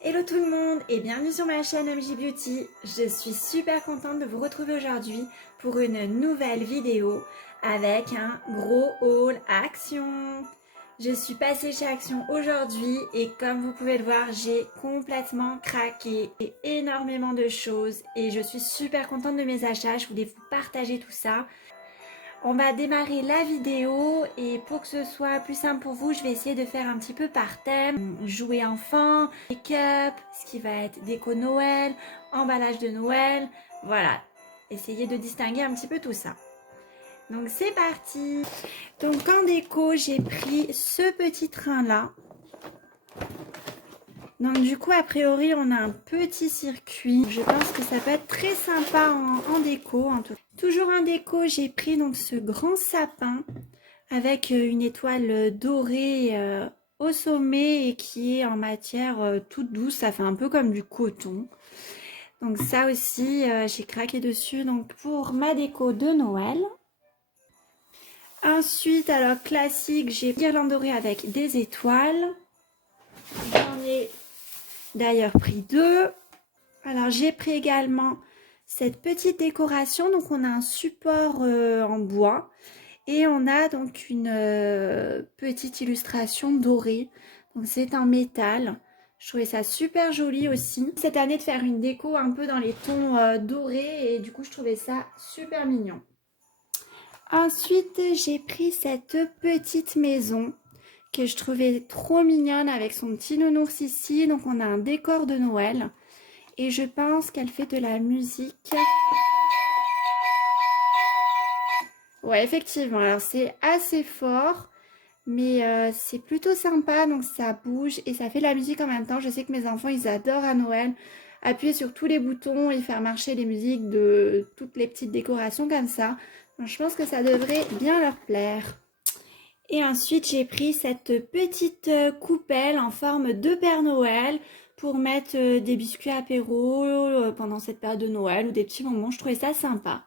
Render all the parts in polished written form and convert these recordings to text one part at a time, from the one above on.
Hello tout le monde et bienvenue sur ma chaîne MJ Beauty. Je suis super contente de vous retrouver aujourd'hui pour une nouvelle vidéo avec un gros haul Action. Je suis passée chez Action aujourd'hui et comme vous pouvez le voir, j'ai complètement craqué et énormément de choses et je suis super contente de mes achats. Je voulais vous partager tout ça. On va démarrer la vidéo et pour que ce soit plus simple pour vous, je vais essayer de faire un petit peu par thème. Jouets enfants, make-up, ce qui va être déco Noël, emballage de Noël, voilà. Essayez de distinguer un petit peu tout ça. Donc c'est parti. Donc en déco, j'ai pris ce petit train là. Donc du coup, a priori, on a un petit circuit. Je pense que ça peut être très sympa en déco. En tout cas. Toujours en déco, j'ai pris donc ce grand sapin avec une étoile dorée au sommet et qui est en matière toute douce. Ça fait un peu comme du coton. Donc ça aussi, j'ai craqué dessus donc pour ma déco de Noël. Ensuite, alors classique, j'ai guirlande dorée avec des étoiles. J'en ai d'ailleurs pris deux. Alors j'ai pris également cette petite décoration. Donc on a un support en bois et on a donc une petite illustration dorée. Donc c'est en métal. Je trouvais ça super joli aussi. Cette année de faire une déco un peu dans les tons dorés et du coup je trouvais ça super mignon. Ensuite j'ai pris cette petite maison que je trouvais trop mignonne avec son petit nounours ici. Donc on a un décor de Noël et je pense qu'elle fait de la musique. Ouais, effectivement, alors c'est assez fort, mais c'est plutôt sympa, donc ça bouge et ça fait de la musique en même temps. Je sais que mes enfants, ils adorent à Noël appuyer sur tous les boutons et faire marcher les musiques de toutes les petites décorations comme ça. Donc, je pense que ça devrait bien leur plaire. Et ensuite, j'ai pris cette petite coupelle en forme de Père Noël pour mettre des biscuits apéro pendant cette période de Noël ou des petits bonbons. Je trouvais ça sympa.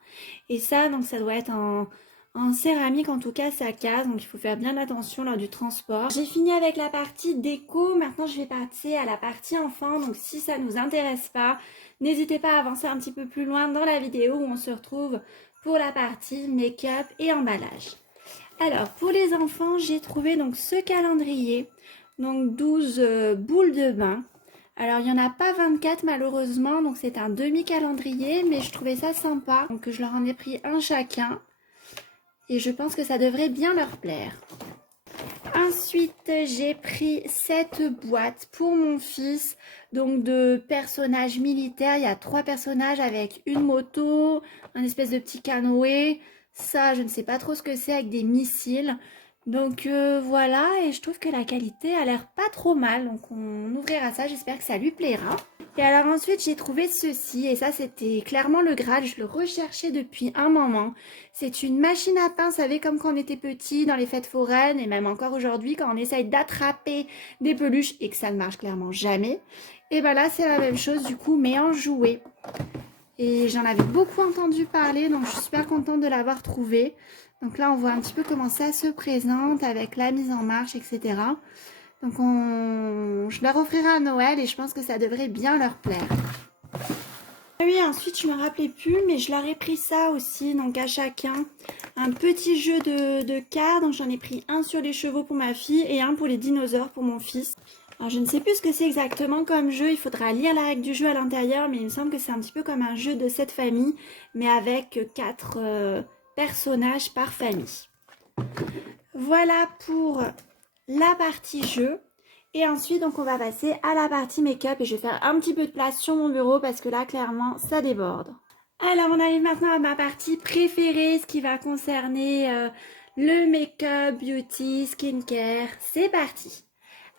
Et ça, donc ça doit être en céramique, en tout cas ça casse, donc il faut faire bien attention lors du transport. J'ai fini avec la partie déco, maintenant je vais passer à la partie enfant. Donc si ça ne nous intéresse pas, n'hésitez pas à avancer un petit peu plus loin dans la vidéo où on se retrouve pour la partie make-up et emballage. Alors, pour les enfants, j'ai trouvé donc ce calendrier, donc 12 boules de bain. Alors, il n'y en a pas 24 malheureusement, donc c'est un demi-calendrier, mais je trouvais ça sympa. Donc, je leur en ai pris un chacun et je pense que ça devrait bien leur plaire. Ensuite, j'ai pris cette boîte pour mon fils, donc de personnages militaires. Il y a 3 personnages avec une moto, un espèce de petit canoë. Ça, je ne sais pas trop ce que c'est, avec des missiles. Donc voilà, et je trouve que la qualité a l'air pas trop mal. Donc on ouvrira ça, j'espère que ça lui plaira. Et alors ensuite, j'ai trouvé ceci, et ça c'était clairement le Graal, je le recherchais depuis un moment. C'est une machine à pain, vous savez, comme quand on était petit dans les fêtes foraines, et même encore aujourd'hui, quand on essaye d'attraper des peluches et que ça ne marche clairement jamais. Et ben là, c'est la même chose du coup, mais en jouet. Et j'en avais beaucoup entendu parler, donc je suis super contente de l'avoir trouvé. Donc là, on voit un petit peu comment ça se présente avec la mise en marche, etc. Donc je leur offrirai à Noël et je pense que ça devrait bien leur plaire. Oui, ensuite je me rappelais plus, mais je leur ai pris ça aussi, donc à chacun. Un petit jeu de cartes, donc j'en ai pris un sur les chevaux pour ma fille et un pour les dinosaures pour mon fils. Alors je ne sais plus ce que c'est exactement comme jeu, il faudra lire la règle du jeu à l'intérieur, mais il me semble que c'est un petit peu comme un jeu de cette famille, mais avec 4 personnages par famille. Voilà pour la partie jeu. Et ensuite, donc on va passer à la partie make-up et je vais faire un petit peu de place sur mon bureau parce que là, clairement, ça déborde. Alors, on arrive maintenant à ma partie préférée, ce qui va concerner le make-up, beauty, skincare. C'est parti!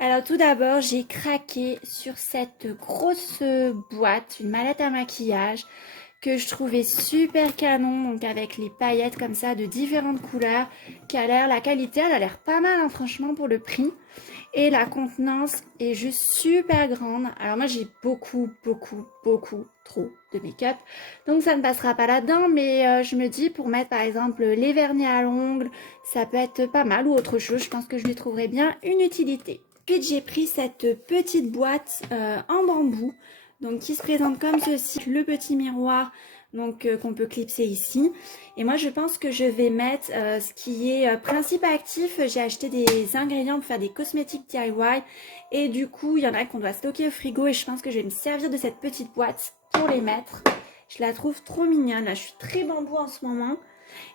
Alors, tout d'abord, j'ai craqué sur cette grosse boîte, une mallette à maquillage que je trouvais super canon, donc avec les paillettes comme ça de différentes couleurs, la qualité, elle a l'air pas mal, hein, franchement, pour le prix. Et la contenance est juste super grande. Alors moi j'ai beaucoup trop de make-up. Donc ça ne passera pas là-dedans. Mais je me dis pour mettre par exemple les vernis à l'ongles, ça peut être pas mal ou autre chose. Je pense que je lui trouverai bien une utilité. Ensuite, j'ai pris cette petite boîte en bambou, donc qui se présente comme ceci, le petit miroir donc qu'on peut clipser ici. Et moi, je pense que je vais mettre ce qui est principe actif. J'ai acheté des ingrédients pour faire des cosmétiques DIY et du coup, il y en a qu'on doit stocker au frigo et je pense que je vais me servir de cette petite boîte pour les mettre. Je la trouve trop mignonne. Là, je suis très bambou en ce moment.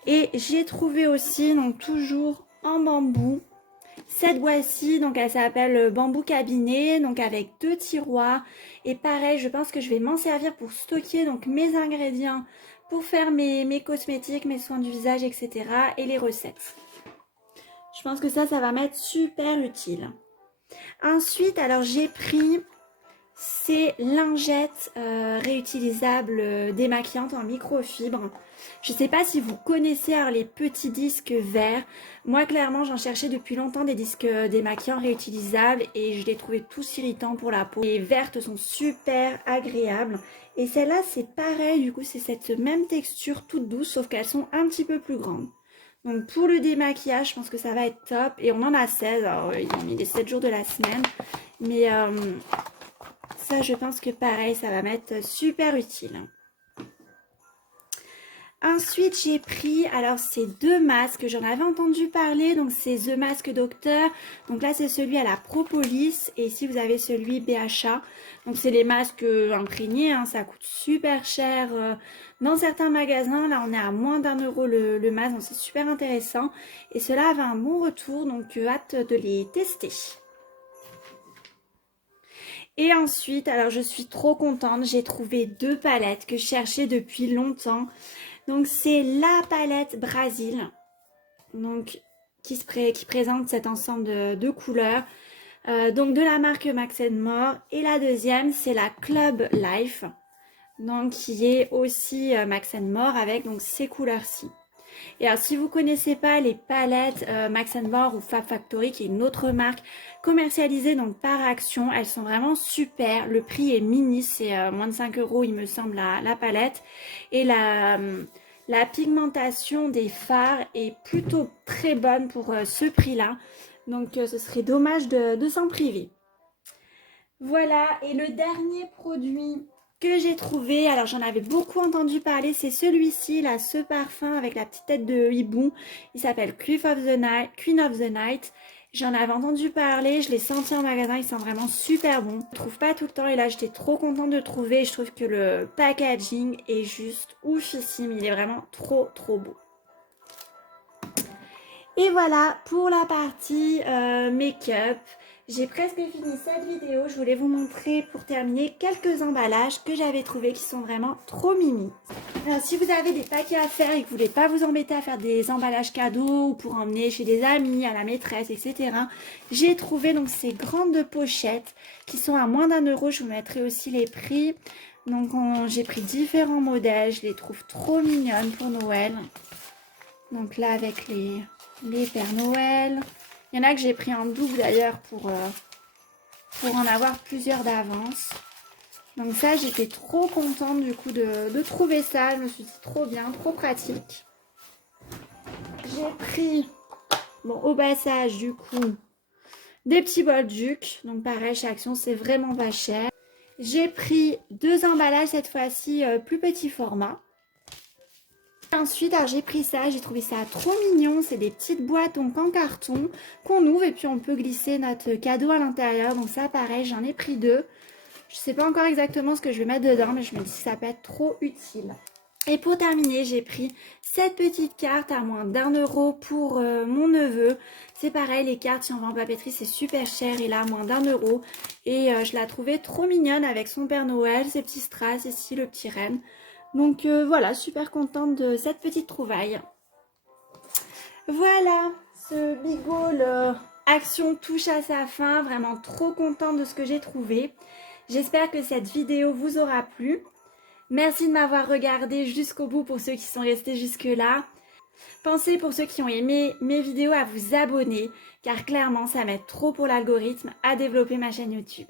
Et j'ai trouvé aussi, donc toujours en bambou, cette boîte-ci, donc elle s'appelle bambou cabinet, donc avec 2 tiroirs. Et pareil, je pense que je vais m'en servir pour stocker donc mes ingrédients, pour faire mes cosmétiques, mes soins du visage, etc. et les recettes. Je pense que ça va m'être super utile. Ensuite, alors j'ai pris ces lingettes réutilisables démaquillantes en microfibre. Je ne sais pas si vous connaissez alors, les petits disques verts. Moi, clairement, j'en cherchais depuis longtemps des disques démaquillants réutilisables et je les trouvais tous irritants pour la peau. Les vertes sont super agréables. Et celle-là, c'est pareil. Du coup, c'est cette même texture toute douce, sauf qu'elles sont un petit peu plus grandes. Donc, pour le démaquillage, je pense que ça va être top. Et on en a 16. Alors, ils ont mis les 7 jours de la semaine. Mais ça, je pense que pareil, ça va m'être super utile. Ensuite, j'ai pris, alors ces 2 masques, j'en avais entendu parler, donc c'est The Mask Doctor. Donc là, c'est celui à la propolis et ici, vous avez celui BHA. Donc c'est les masques imprégnés, hein, ça coûte super cher dans certains magasins. Là, on est à moins d'1 € le masque, donc c'est super intéressant. Et cela avait un bon retour, donc hâte de les tester. Et ensuite, alors je suis trop contente, j'ai trouvé 2 palettes que je cherchais depuis longtemps. Donc c'est la palette Brésil, donc qui présente cet ensemble de couleurs. Donc de la marque Max More. Et la deuxième, c'est la Club Life, donc qui est aussi Max More avec donc ces couleurs-ci. Et alors si vous ne connaissez pas les palettes Max More ou Fab Factory, qui est une autre marque commercialisée donc par Action, elles sont vraiment super. Le prix est mini, c'est moins de 5 € il me semble la palette. Et la pigmentation des fards est plutôt très bonne pour ce prix-là. Donc ce serait dommage de s'en priver. Voilà, et le dernier produit que j'ai trouvé, alors j'en avais beaucoup entendu parler, c'est celui-ci, là, ce parfum avec la petite tête de hibou. Il s'appelle Queen of the Night. J'en avais entendu parler, je l'ai senti en magasin, il sent vraiment super bon. Je ne trouve pas tout le temps et là j'étais trop contente de trouver. Je trouve que le packaging est juste oufissime, il est vraiment trop beau. Et voilà pour la partie make-up. J'ai presque fini cette vidéo. Je voulais vous montrer pour terminer quelques emballages que j'avais trouvés qui sont vraiment trop mimi. Alors si vous avez des paquets à faire et que vous ne voulez pas vous embêter à faire des emballages cadeaux ou pour emmener chez des amis, à la maîtresse, etc. J'ai trouvé donc ces grandes pochettes qui sont à moins d'1 €. Je vous mettrai aussi les prix. Donc j'ai pris différents modèles. Je les trouve trop mignonnes pour Noël. Donc là avec les Pères Noël. Il y en a que j'ai pris en double d'ailleurs pour en avoir plusieurs d'avance. Donc ça, j'étais trop contente du coup de trouver ça. Je me suis dit trop bien, trop pratique. J'ai pris, bon, au passage du coup, des petits bols Duc. Donc pareil, chez Action, c'est vraiment pas cher. J'ai pris 2 emballages cette fois-ci, plus petit format. Ensuite, j'ai pris ça, j'ai trouvé ça trop mignon. C'est des petites boîtes donc en carton qu'on ouvre et puis on peut glisser notre cadeau à l'intérieur. Donc ça, pareil, j'en ai pris 2. Je sais pas encore exactement ce que je vais mettre dedans, mais je me dis que ça peut être trop utile. Et pour terminer, j'ai pris cette petite carte à moins d'1 € pour mon neveu. C'est pareil, les cartes, si on va en papeterie, c'est super cher. Et là, à moins d'1 €. Et je la trouvais trop mignonne avec son Père Noël, ses petits strass, ici le petit renne. Donc voilà, super contente de cette petite trouvaille. Voilà, ce big haul Action touche à sa fin. Vraiment trop contente de ce que j'ai trouvé. J'espère que cette vidéo vous aura plu. Merci de m'avoir regardé jusqu'au bout pour ceux qui sont restés jusque-là. Pensez pour ceux qui ont aimé mes vidéos à vous abonner car clairement ça m'aide trop pour l'algorithme à développer ma chaîne YouTube.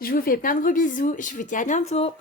Je vous fais plein de gros bisous, je vous dis à bientôt.